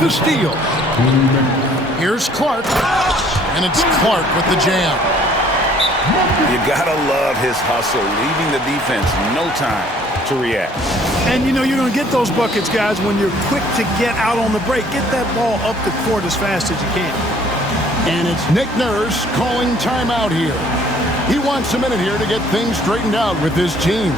the steal. Here's Clark, and it's Clark with the jam. You gotta love his hustle, leaving the defense no time to react. And you know you're going to get those buckets, guys, when you're quick to get out on the break. Get that ball up the court as fast as you can. And it's Nick Nurse calling timeout here. He wants a minute here to get things straightened out with his team.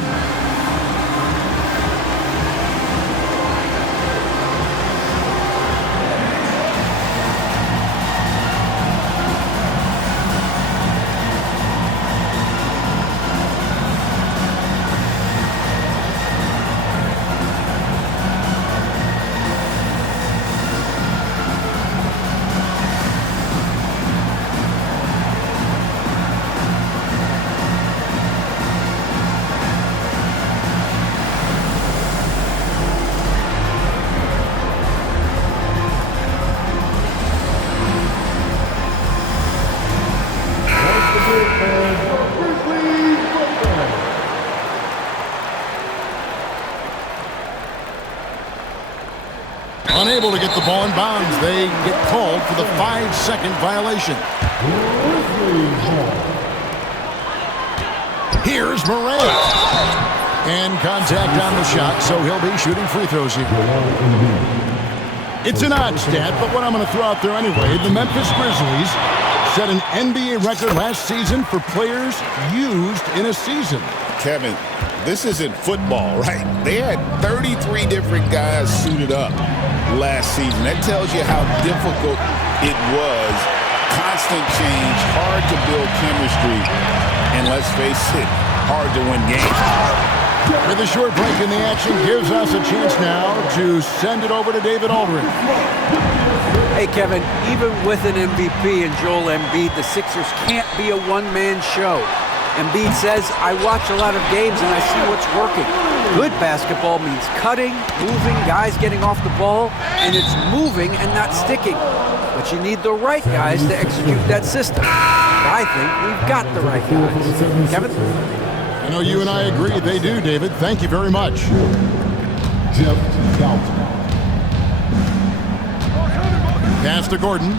Unable to get the ball in bounds. They get called for the 5-second violation. Here's Morant. And contact on the shot, so he'll be shooting free throws here. It's an odd stat, but what I'm going to throw out there anyway, the Memphis Grizzlies set an NBA record last season for players used in a season. Kevin, this isn't football, right? They had 33 different guys suited up last season. That tells you how difficult it was. Constant change, hard to build chemistry, and let's face it, hard to win games. With a short break in the action, gives us a chance now to send it over to David Aldridge. Hey, Kevin, even with an MVP and Joel Embiid, the Sixers can't be a one-man show. Embiid says, I watch a lot of games and I see what's working. Good basketball means cutting, moving, guys getting off the ball, and it's moving and not sticking. But you need the right guys to execute that system. I think we've got the right guys. Kevin? I know you and I agree they do, David. Thank you very much. Jeff Dalton. Pass to Gordon.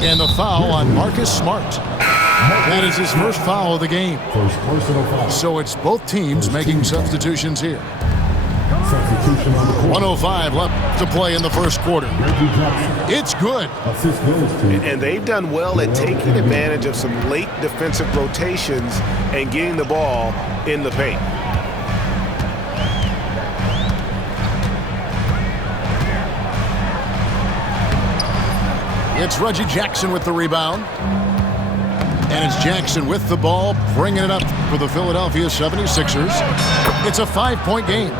And the foul on Marcus Smart. That is his first foul of the game. First personal foul. So it's both teams making substitutions here. 1:05 left to play in the first quarter. It's good. And they've done well at taking advantage of some late defensive rotations and getting the ball in the paint. It's Reggie Jackson with the rebound. And it's Jackson with the ball, bringing it up for the Philadelphia 76ers. It's a 5-point game.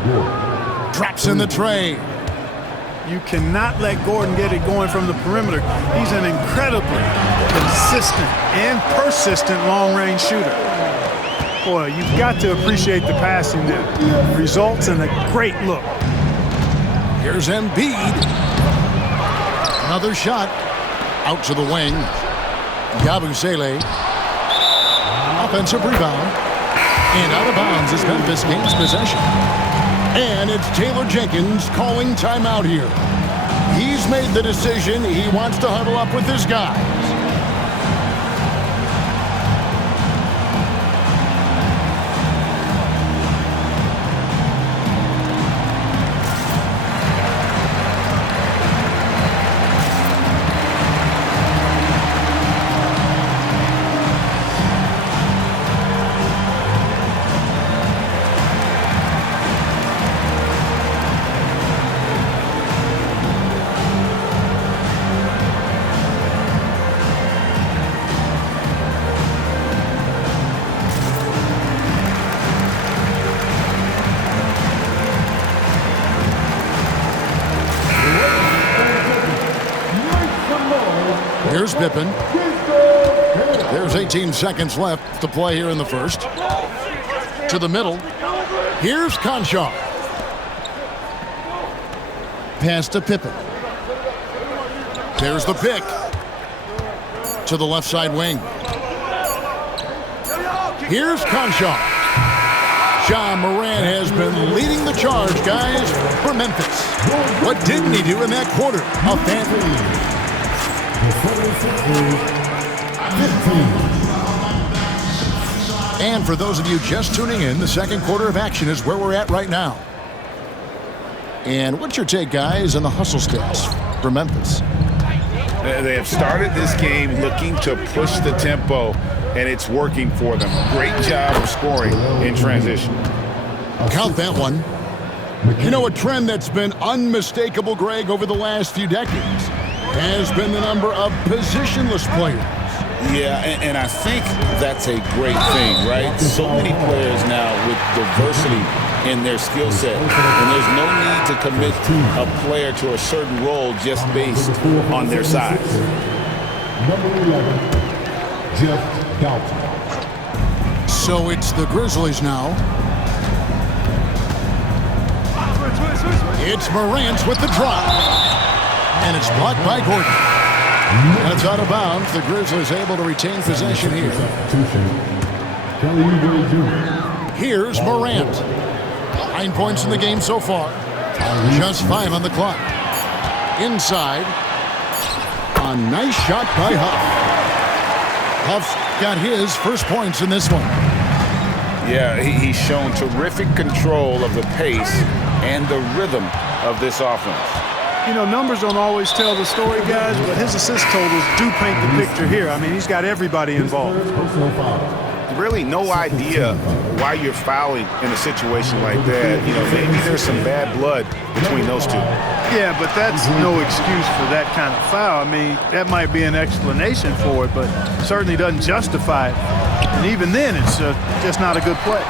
Drops in the tray. You cannot let Gordon get it going from the perimeter. He's an incredibly consistent and persistent long-range shooter. Boy, you've got to appreciate the passing there. Results in a great look. Here's Embiid. Another shot. Out to the wing. Yabusele. Offensive rebound. And out of bounds is Memphis gains possession. And it's Taylor Jenkins calling timeout here. He's made the decision. He wants to huddle up with his guys. Here's Pippen. There's 18 seconds left to play here in the first. To the middle. Here's Crenshaw. Pass to Pippen. There's the pick. To the left side wing. Here's Crenshaw. Ja Morant has been leading the charge, guys, for Memphis. What didn't he do in that quarter? A And for those of you just tuning in, the second quarter of action is where we're at right now. And what's your take, guys, on the hustle stats for Memphis? They have started this game looking to push the tempo, and it's working for them. Great job of scoring in transition. Count that one. You know, a trend that's been unmistakable, Greg, over the last few decades has been the number of positionless players. Yeah, and I think that's a great thing, right? So many players now with diversity in their skill set, and there's no need to commit a player to a certain role just based on their size. So it's the Grizzlies now. It's Morant with the drop. And it's blocked by Gordon. And it's out of bounds. The Grizzlies able to retain possession here. Here's Morant. 9 points in the game so far. Just 5 on the clock. Inside. A nice shot by Huff. Huff's got his first points in this one. Yeah, he's shown terrific control of the pace and the rhythm of this offense. You know, numbers don't always tell the story, guys, but his assist totals do paint the picture here. I mean, he's got everybody involved. Really no idea why you're fouling in a situation like that. You know, maybe there's some bad blood between those two. Yeah, but that's no excuse for that kind of foul. I mean, that might be an explanation for it, but certainly doesn't justify it. And even then, it's just not a good play.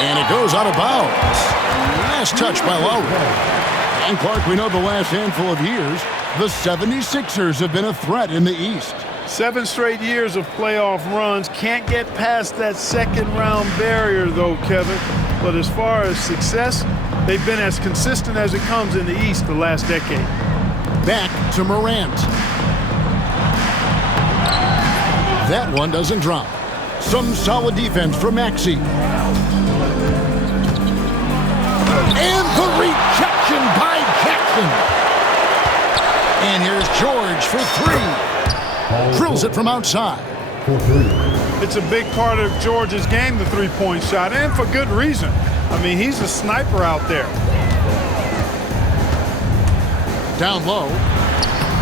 And it goes out of bounds. Last touch by Lowry. And Clark, we know the last handful of years, the 76ers have been a threat in the East. 7 straight years of playoff runs. Can't get past that second-round barrier, though, Kevin. But as far as success, they've been as consistent as it comes in the East the last decade. Back to Morant. That one doesn't drop. Some solid defense from Maxey. And the rejection by Jackson. And here's George for 3. Drills it from outside. It's a big part of George's game, the three-point shot, and for good reason. I mean, he's a sniper out there. Down low.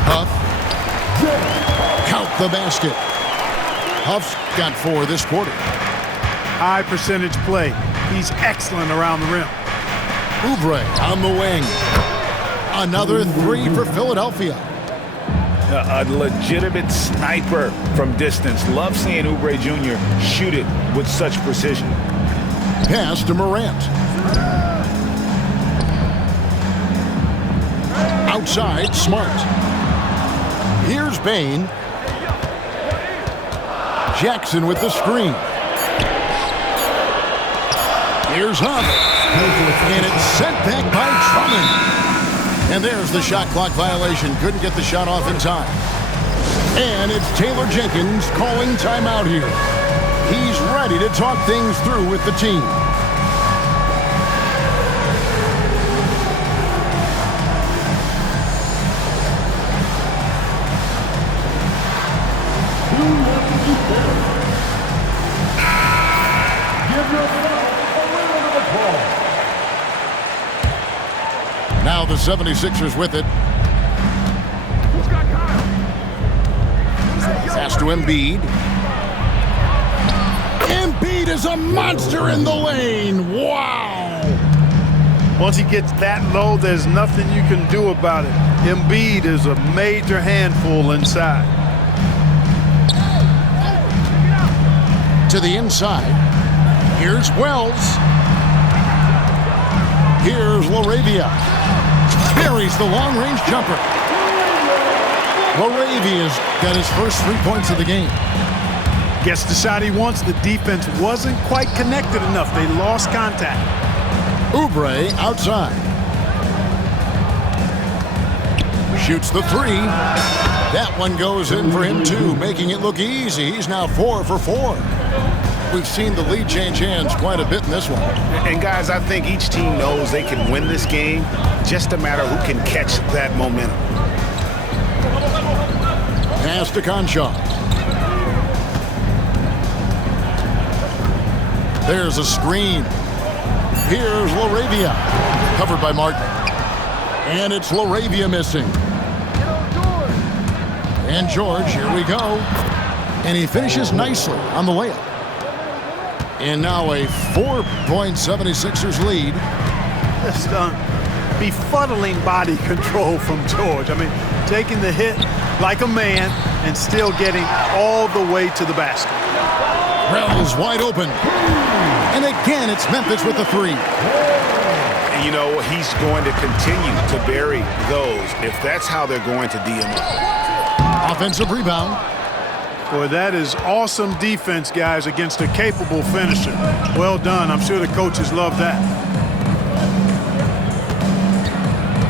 Huff. Count the basket. Huff's got 4 this quarter. High percentage play. He's excellent around the rim. Oubre on the wing. Another 3 for Philadelphia. A legitimate sniper from distance. Love seeing Oubre Jr. shoot it with such precision. Pass to Morant. Outside, Smart. Here's Bain. Jackson with the screen. Here's Huff. And it's sent back by Drummond. And there's the shot clock violation. Couldn't get the shot off in time. And it's Taylor Jenkins calling timeout here. He's ready to talk things through with the team. Now the 76ers with it. Pass to Embiid. Embiid is a monster in the lane. Wow. Once he gets that low, there's nothing you can do about it. Embiid is a major handful inside. To the inside. Here's Wells. Here's LaRavia. Buries the long-range jumper. LaRavia's got his first 3 points of the game. Gets the shot he wants. The defense wasn't quite connected enough. They lost contact. Oubre outside. Shoots the 3. That one goes in for him too, making it look easy. He's now 4 for 4. We've seen the lead change hands quite a bit in this one. And guys, I think each team knows they can win this game. Just a matter who can catch that momentum. Pass to Conshaw. There's a screen. Here's Laravia. Covered by Martin. And it's Laravia missing. And George, here we go. And he finishes nicely on the layup. And now a 4-point 76ers lead. Just befuddling body control from George. I mean, taking the hit like a man and still getting all the way to the basket. Rell's wide open. And again, it's Memphis with the three. And you know, he's going to continue to bury those if that's how they're going to D him up. Offensive rebound. Boy, that is awesome defense, guys, against a capable finisher. Well done. I'm sure the coaches love that.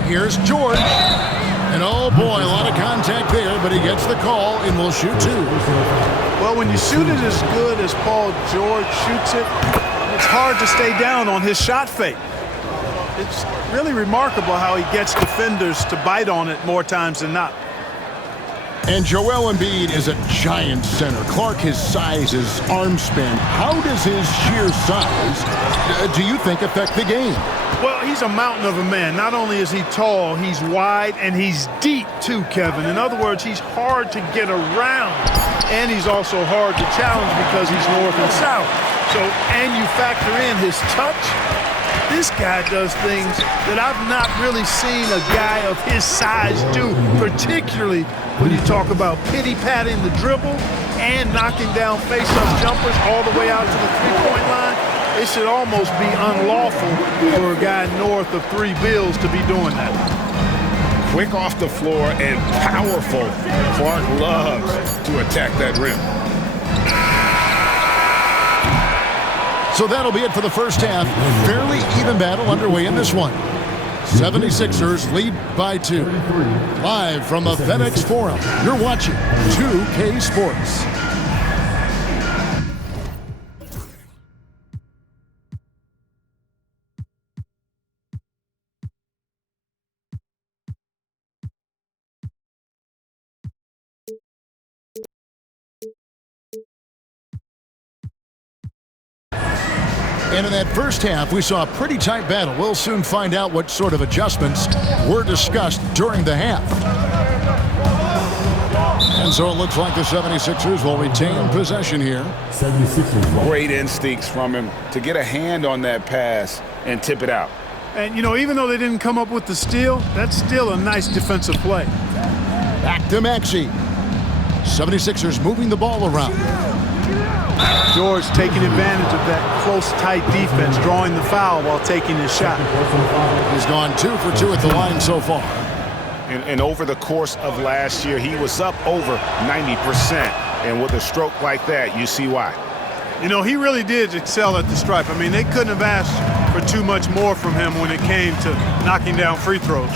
Here's George. And oh boy, a lot of contact there, but he gets the call and will shoot two. Well, when you shoot it as good as Paul George shoots it, it's hard to stay down on his shot fake. It's really remarkable how he gets defenders to bite on it more times than not. And Joel Embiid is a giant center. Clark, his size, his arm span. How does his sheer size, do you think, affect the game? Well, he's a mountain of a man. Not only is he tall, he's wide, and he's deep too, Kevin. In other words, he's hard to get around. And he's also hard to challenge because he's north and south. So, and you factor in his touch, this guy does things that I've not really seen a guy of his size do, particularly when you talk about pity-patting the dribble and knocking down face-up jumpers all the way out to the three-point line. It should almost be unlawful for a guy north of 3 bills to be doing that. Quick off the floor and powerful. Clark loves to attack that rim. So that'll be it for the first half. Fairly even battle underway in this one. 76ers lead by 2. Live from the FedEx Forum, you're watching 2K Sports. And in that first half, we saw a pretty tight battle. We'll soon find out what sort of adjustments were discussed during the half. And so it looks like the 76ers will retain possession here. Great instincts from him to get a hand on that pass and tip it out. And, you know, even though they didn't come up with the steal, that's still a nice defensive play. Back to Maxey. 76ers moving the ball around. George taking advantage of that close, tight defense, drawing the foul while taking his shot. He's gone 2 for 2 at the line so far. And over the course of last year, he was up over 90%. And with a stroke like that, you see why. You know, he really did excel at the stripe. I mean, they couldn't have asked for too much more from him when it came to knocking down free throws.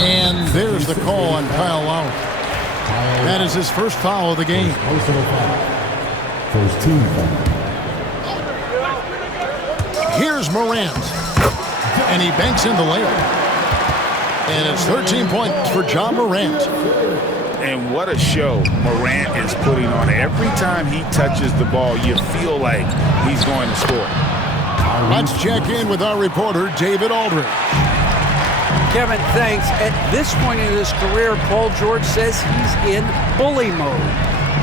And there's the call on Kyle Lowry. That is his first foul of the game. First team foul. Here's Morant. And he banks in the layup. And it's 13 points for John Morant. And what a show Morant is putting on. Every time he touches the ball, you feel like he's going to score. Let's check in with our reporter, David Aldridge. Kevin, thanks. At this point in his career, Paul George says he's in bully mode.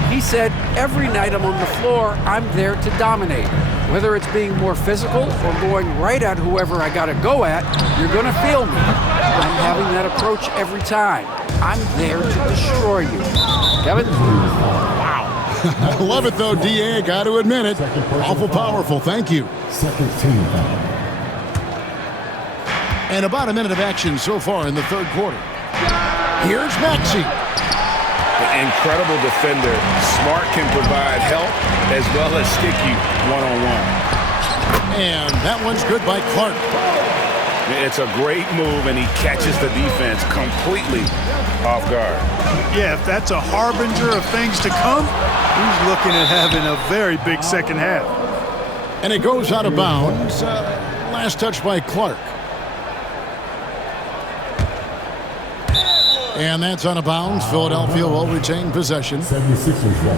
He said, every night I'm on the floor, I'm there to dominate. Whether it's being more physical or going right at whoever I got to go at, you're going to feel me. I'm having that approach every time. I'm there to destroy you. Kevin? Wow. I love it, though, D.A. Got to admit it. Awful powerful. Thank you. Second team foul. And about a minute of action so far in the third quarter. Here's Maxey. Incredible defender. Smart can provide help as well as stick you one-on-one. And that one's good by Clark. It's a great move, and he catches the defense completely off guard. Yeah, if that's a harbinger of things to come, he's looking at having a very big second half. And it goes out of bounds. Last touch by Clark. And that's out of bounds. Philadelphia will retain possession. 76ers ball.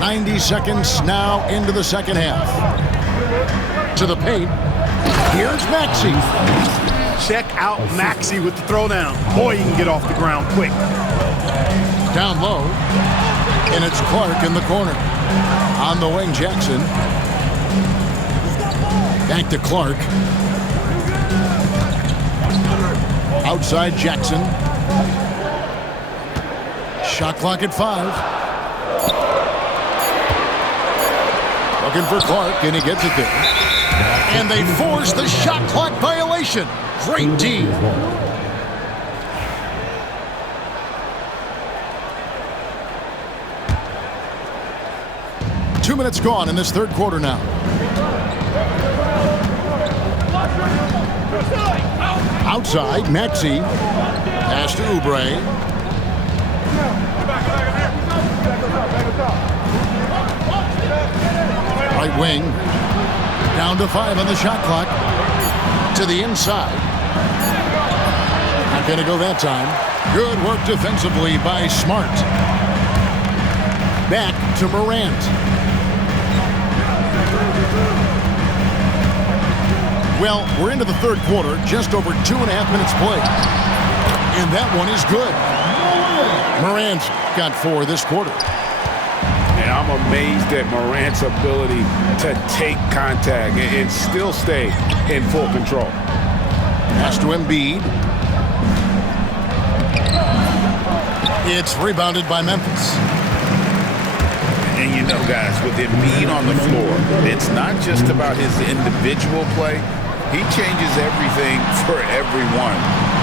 90 seconds now into the second half. To the paint. Here's Maxey. Check out Maxey with the throwdown. Boy, he can get off the ground quick. Down low. And it's Clark in the corner. On the wing, Jackson. Back to Clark. Outside Jackson. Shot clock at 5. Looking for Clark, and he gets it there. And they force the shot clock violation. Great D. 2 minutes gone in this third quarter now. Outside, Maxey. Pass to Oubre. Right wing. Down to 5 on the shot clock. To the inside. Not going to go that time. Good work defensively by Smart. Back to Morant. Well, we're into the third quarter, just over 2.5 minutes played. And that one is good. Morant's got 4 this quarter. And I'm amazed at Morant's ability to take contact and still stay in full control. Pass to Embiid. It's rebounded by Memphis. And you know, guys, with Embiid on the floor, it's not just about his individual play. He changes everything for everyone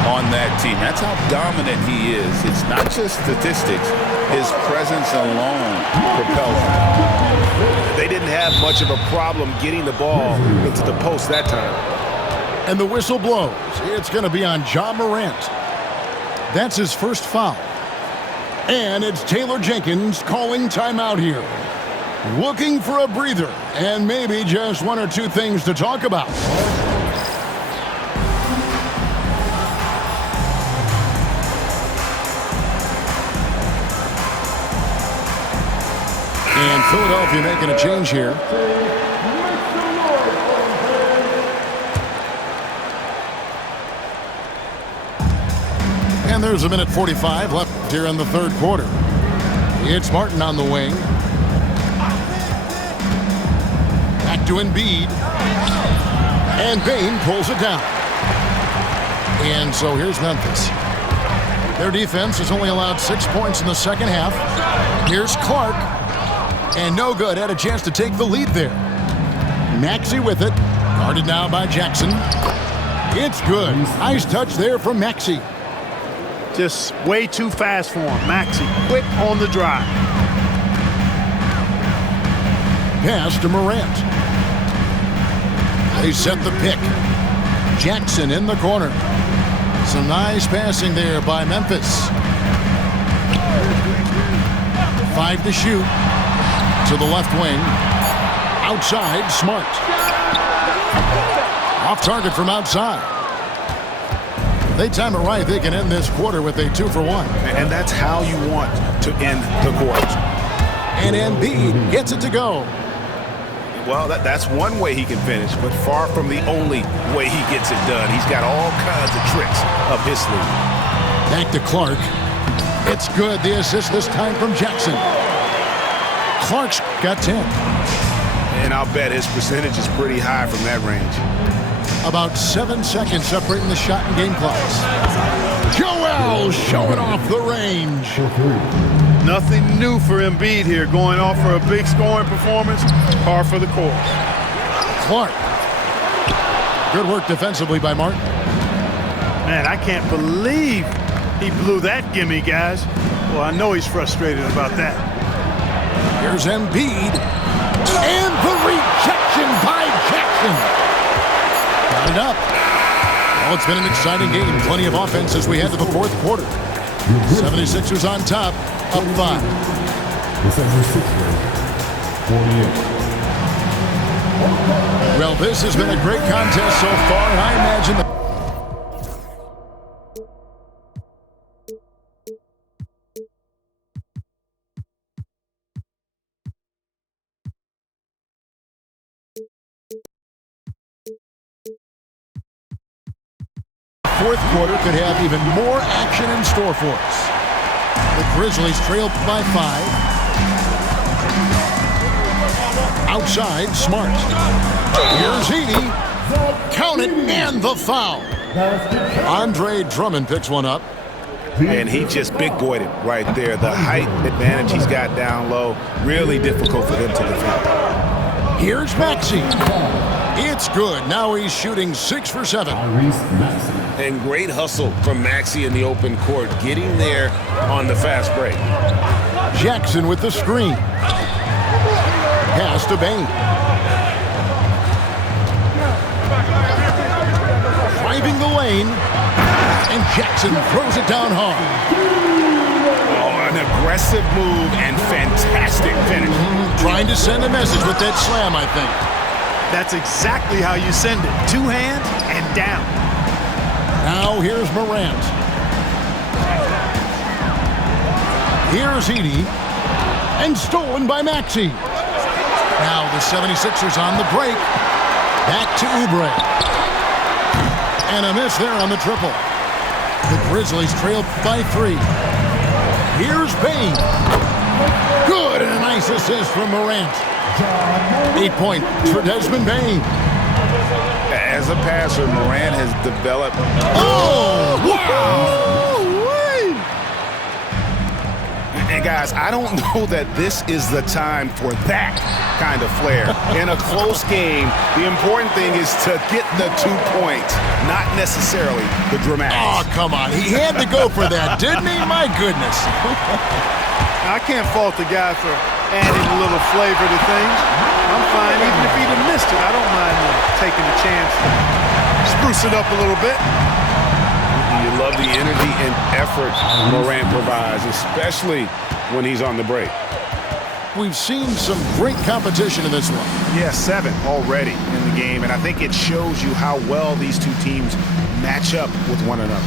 on that team. That's how dominant he is. It's not just statistics. His presence alone propels him. They didn't have much of a problem getting the ball into the post that time. And the whistle blows. It's going to be on Ja Morant. That's his first foul. And it's Taylor Jenkins calling timeout here. Looking for a breather and maybe just 1 or 2 things to talk about. And Philadelphia making a change here. And there's 1:45 left here in the third quarter. It's Martin on the wing. Back to Embiid. And Bane pulls it down. And so here's Memphis. Their defense has only allowed 6 points in the second half. Here's Clark. And no good. Had a chance to take the lead there. Maxey with it. Guarded now by Jackson. It's good. Nice touch there from Maxey. Just way too fast for him. Maxey, quick on the drive. Pass to Morant. They set the pick. Jackson in the corner. Some nice passing there by Memphis. 5 to shoot. To the left wing. Outside, Smart. Off target from outside. They time it right. They can end this quarter with a 2-for-1. And that's how you want to end the quarter. And Embiid gets it to go. Well, that's one way he can finish, but far from the only way he gets it done. He's got all kinds of tricks up his sleeve. Back to Clark. It's good. The assist this time from Jackson. Clark's got 10. And I'll bet his percentage is pretty high from that range. About 7 seconds separating the shot and game clocks. Joel showing off the range. Nothing new for Embiid here, going off for a big scoring performance. Par for the course. Clark. Good work defensively by Martin. Man, I can't believe he blew that gimme, guys. Well, I know he's frustrated about that. Here's Embiid. And the rejection by Jackson. Got it up. Well, it's been an exciting game. Plenty of offense as we head to the fourth quarter. 76ers on top, up 5. The 76ers, 48. Well, this has been a great contest so far, and I imagine the fourth quarter could have even more action in store for us. The Grizzlies trail by 5. Outside, Smart. Here's Edey. Count it, and the foul. Andre Drummond picks one up. And he just big-boyed it right there. The height advantage he's got down low, really difficult for them to defend. Here's Maxey. It's good. Now he's shooting 6 for 7. And great hustle from Maxey in the open court, getting there on the fast break. Jackson with the screen. Pass to Bain. Driving the lane. And Jackson throws it down hard. Oh, an aggressive move and fantastic finish. Trying to send a message with that slam, I think. That's exactly how you send it. 2 hands and down. Now here's Morant. Here's Edey. And stolen by Maxey. Now the 76ers on the break. Back to Oubre. And a miss there on the triple. The Grizzlies trail by 3. Here's Bain. Good, and a nice assist from Morant. 8 point for Desmond Bain. As a passer, Morant has developed. Oh! Wow! And guys, I don't know that this is the time for that kind of flair. In a close game, the important thing is to get the 2 points, not necessarily the dramatics. Oh, come on. He had to go for that, didn't he? My goodness. I can't fault the guy for adding a little flavor to things. I'm fine. Even if he'd have missed it, I don't mind taking a chance to spruce it up a little bit. You love the energy and effort Morant provides, especially when he's on the break. We've seen some great competition in this one. Yeah, 7 already in the game, and I think it shows you how well these two teams match up with one another.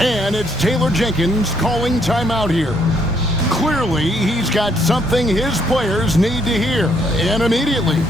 And it's Taylor Jenkins calling timeout here. Clearly, he's got something his players need to hear, and immediately.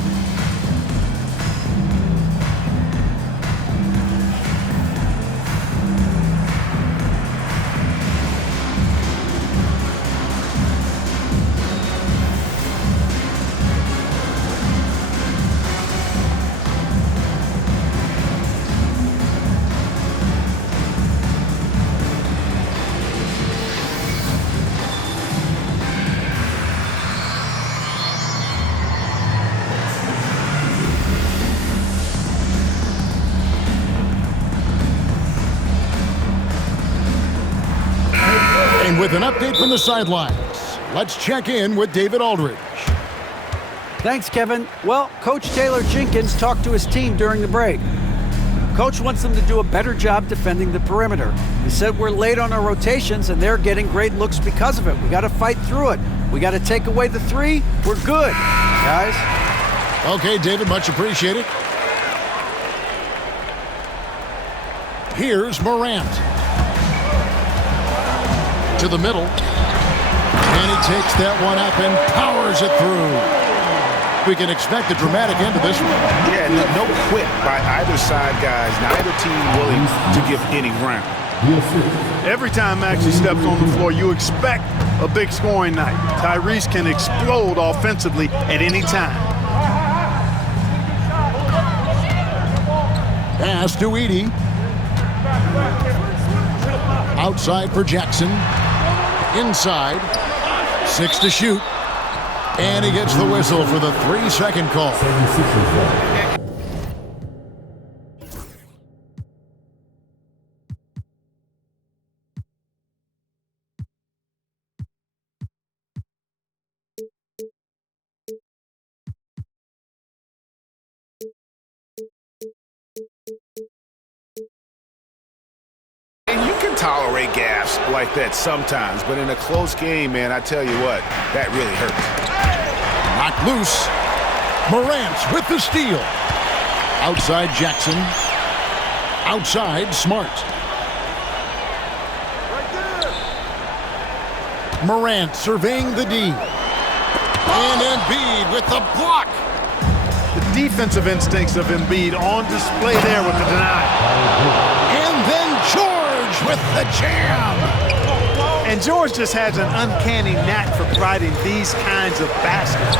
With an update from the sidelines, let's check in with David Aldridge. Thanks, Kevin. Well, Coach Taylor Jenkins talked to his team during the break. Coach wants them to do a better job defending the perimeter. He said we're late on our rotations and they're getting great looks because of it. We got to fight through it. We got to take away the 3. We're good, guys. Okay, David, much appreciated. Here's Morant. To the middle. And he takes that one up and powers it through. We can expect a dramatic end to this one. Yeah, no quit by either side, guys. Neither team willing to give any ground. Every time Maxey steps on the floor, you expect a big scoring night. Tyrese can explode offensively at any time. Pass to Edey. Outside for Jackson. Inside. 6 to shoot. And he gets the whistle for the 3-second call. 76ers, tolerate gaffes like that sometimes, but in a close game, man, I tell you what, that really hurts. Knocked loose. Morant with the steal. Outside Jackson. Outside Smart. Morant surveying the D. And Embiid with the block. The defensive instincts of Embiid on display there with the deny. And then George with the jam. And George just has an uncanny knack for providing these kinds of baskets.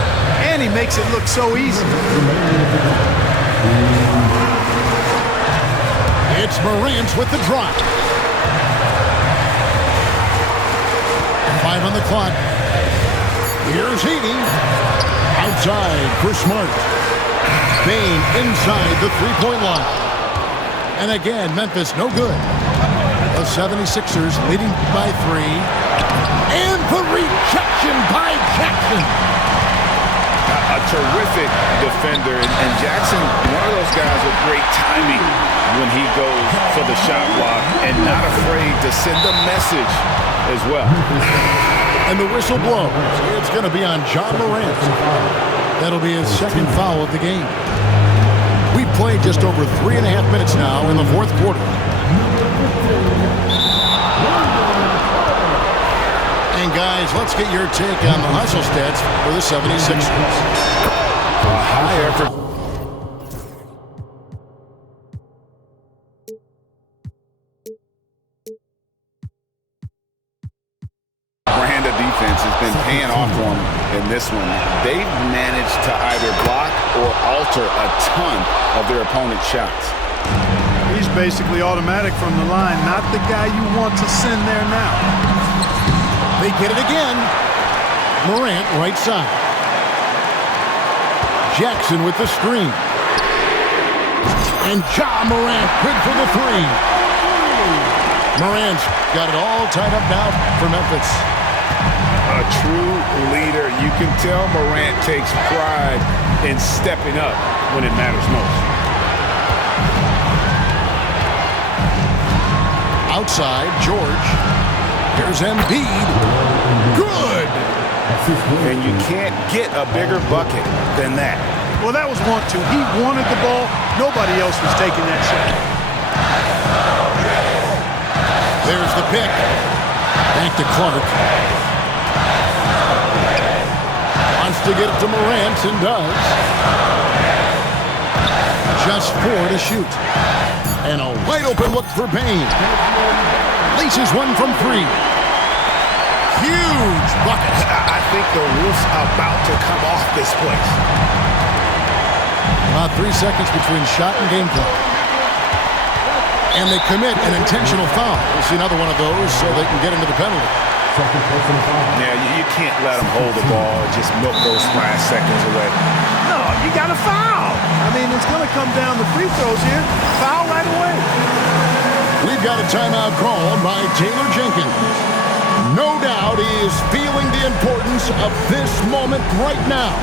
And he makes it look so easy. It's Morant with the drop. 5 on the clock. Here's Heaney. Outside for Smart. Bain inside the three-point line. And again, Memphis no good. The 76ers leading by 3. And the rejection by Jackson. A terrific defender, and Jackson, one of those guys with great timing when he goes for the shot block and not afraid to send a message as well. And the whistle blows. It's going to be on John Morant. That'll be his second foul of the game. We've played just over 3.5 minutes now in the fourth quarter. And guys, let's get your take on the hustle stats for the 76ers. A high effort. Brand of defense has been paying off for them in this one. They've managed to either block or alter a ton of their opponent's shots. He's basically automatic from the line, not the guy you want to send there now. They get it again. Morant right side. Jackson with the screen. And Ja Morant good for the 3. Morant's got it all tied up now for Memphis. A true leader. You can tell Morant takes pride in stepping up when it matters most. Outside, George. Here's Embiid. Good! And you can't get a bigger bucket than that. Well, that was 1-2. He wanted the ball. Nobody else was taking that shot. There's the pick. Back to Clark. Wants to get it to Morant and does. Just 4 to shoot. And a wide open look for Bain. Laces one from 3. Huge bucket. I think the roof's about to come off this place. About 3 seconds between shot and game clock. And they commit an intentional foul. We'll see another one of those so they can get into the penalty. Yeah, you can't let them hold the ball and just milk those last seconds away. No, you got to foul. I mean, it's going to come down to free throws here. Foul right away. We've got a timeout called by Taylor Jenkins. No doubt he is feeling the importance of this moment right now.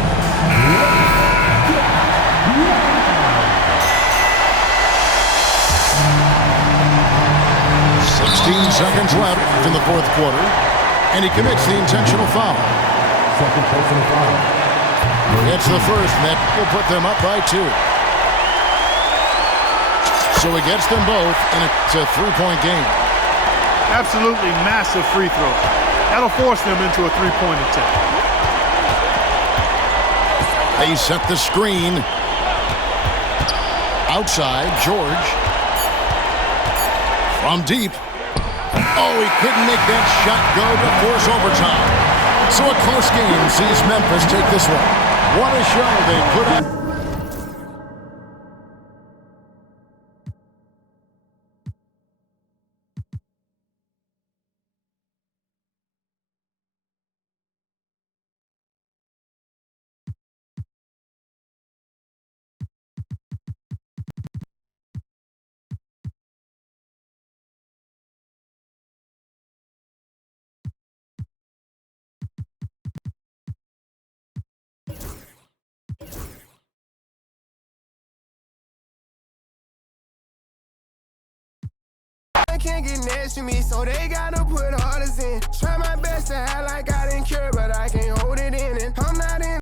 16 seconds left in the fourth quarter, and he commits the intentional foul. Second personal foul. It's the first, and that will put them up by 2. So he gets them both, and it's a 3-point game. Absolutely massive free throw. That'll force them into a 3-point attempt. They set the screen. Outside, George. From deep. Oh, he couldn't make that shot go to force overtime. So a close game sees Memphis take this one. What a show they put on. can't get next to me, so they gotta put orders in. Try my best to act like I didn't care, but I can't hold it in. And